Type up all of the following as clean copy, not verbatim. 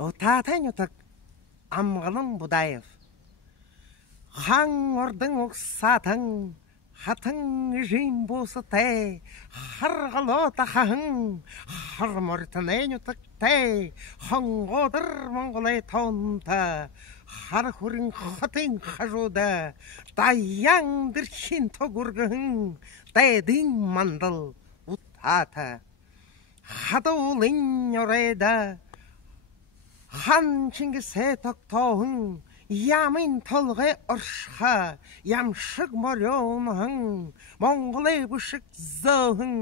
Отатайнютак амғылым Будаев. Хаң ордың ұқсатың, хатың жин босы тәй, харғылы тақағың, хармортынайнютак тәй, хаңғодыр мұңғылай таунта, хархурин хатың хажуда, даяңдыр хин тоғырғың, дайдың мандыл ұтата. Хадулың орайда, хан Чингисэ тоқтауың, ямын толғай ұршқа, ямшық морионың, Монғолай бұшық зоғың,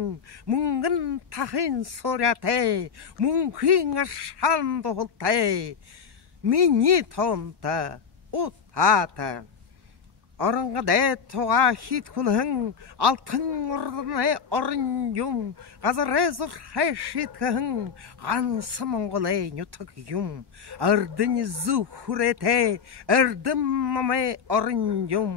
мұңғын тахын сорятай, мұңқың ашан доғылтай, мені тонта, ұтата. Орынғадай тоға хит күлің, алтын ұрдыны орын юм, ғазыры зұрхай шиткің, ғансы Монғолай нүтік юм, ұрдын зу хүретай, ұрдым мамай орын юм,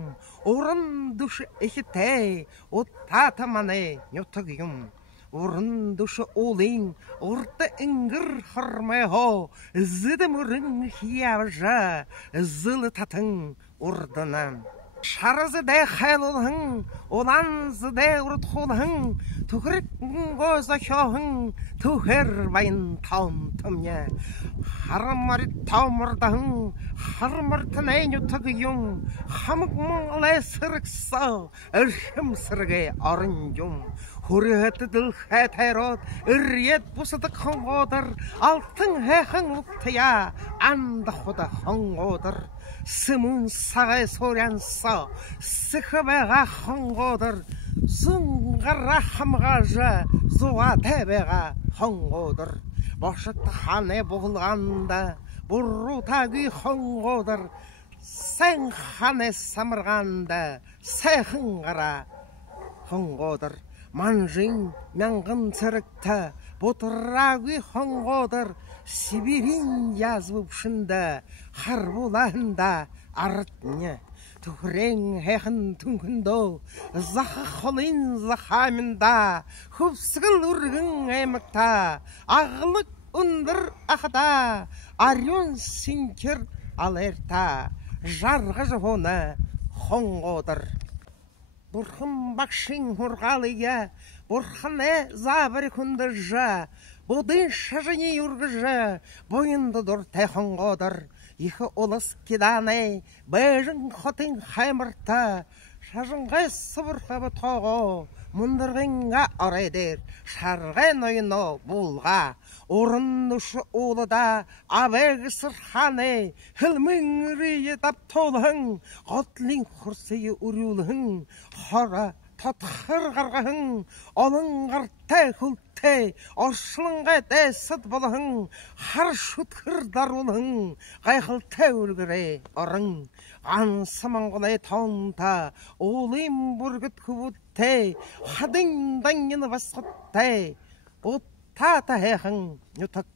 орын душы екітай, ұттата маны нүтік юм. Орын душы олың, ұрты үңгір хұрмай хо, зідім ұрын хиявжа, зылы татың ұрдынан. Шарызыдай хайлылың, оланзыдай ұртқолың, түкіріктің ғоза хеуің, түкір байын таун түмне. Харымар таумырдың, хармыртын әйні түгіің, хамық мұңылай сырықса, үршім сырғай арын юм. Хурыгыты дыл хәтайрот, үрриет бұсыды қыңғодыр, алтын әхің ұқтыя, анды құда қыңғодыр. Сымын сағай сорянса, сықыбайға қыңғодыр, зұңғыра қамғажа, зуға тәбеға қыңғодыр. Бошытты ханы бұғылғанда, бұру тәгі қыңғодыр, сән ханы самырғанда, сәхіңғыра қыңғодыр. Манжың мәңгін цірікті, бұтырағы қыңғодыр, Сибирин язып шында, харбуланда арытны. Түхрен хәхін түнкіндо, зақы қолын зақамында, хүпсігіл үргін әмікта, ағылық ұндыр ақыда, арyon синкер алерта, жарғы жығыны қоңғодыр. Бұрқын бақшың ұрғалыя, бұрқыны забыр күнді жа, Будын шажыне үргіжі, бойынды дұр тәхіңғодыр. Екі олыс кеданы, бәжін қотын қаймырта, шажынғай сыбырқабы тоғы, мұндырғынға орайдыр, шарғай ойыны бұлға. Орыннышы олыда, абәгі сырханы, хілмің үрейі тап толың, ғотлың құрсыйы үрілің, қора татқыр қарғың, олың ғартай күлтай, оршылыңға дәсіт болың, қар шүткір дарулың, ғайқылтай өлгірей ұрың. Ансы Монғолай таунта, олым бүргіт күбіттай, қадыңдан ені басқыттай, ұттата әқің нүтік.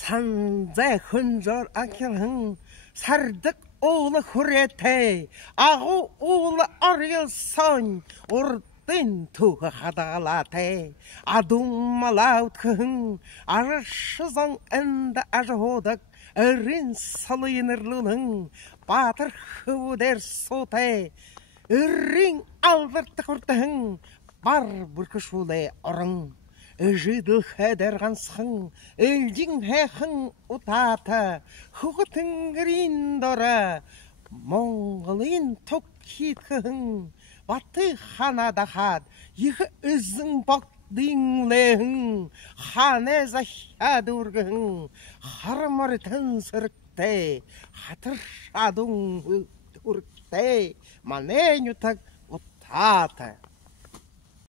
Санзай күнжор әкелің, сардық Oğlu hürriyete, ağı oğlu arıyorsan, ordin tuğu hadalate, adum malautkın, arışızan ende acıhodak, erin salıyınırlılın, batır hıvıder sote, erin aldırtı kurtahın, bar burkuşule orın. Жидыл хәдәрғансың, әлдің хәқің ұтата, құғытың гірін дора, Монғылын тоқ хиткің, баты хана дахад, егі үзің бақтың ләғің, хана захад үргің, хармыртын сұрықтай, хатыр шадың үріктай, манен ұтақ ұтата.